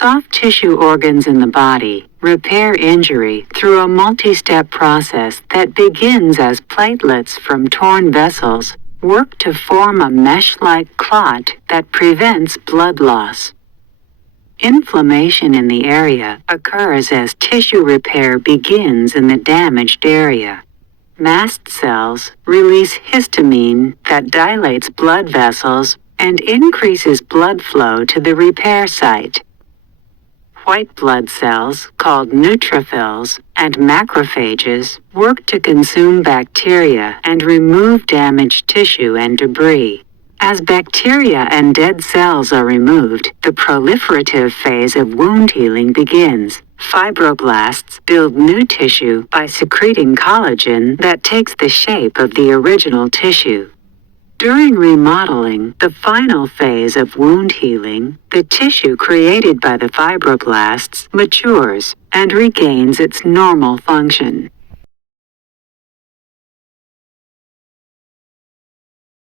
Soft tissue organs in the body repair injury through a multi-step process that begins as platelets from torn vessels work to form a mesh-like clot that prevents blood loss. Inflammation in the area occurs as tissue repair begins in the damaged area. Mast cells release histamine that dilates blood vessels and increases blood flow to the repair site. White blood cells, called neutrophils, and macrophages work to consume bacteria and remove damaged tissue and debris. As bacteria and dead cells are removed, the proliferative phase of wound healing begins. Fibroblasts build new tissue by secreting collagen that takes the shape of the original tissue. During remodeling, the final phase of wound healing, the tissue created by the fibroblasts matures and regains its normal function.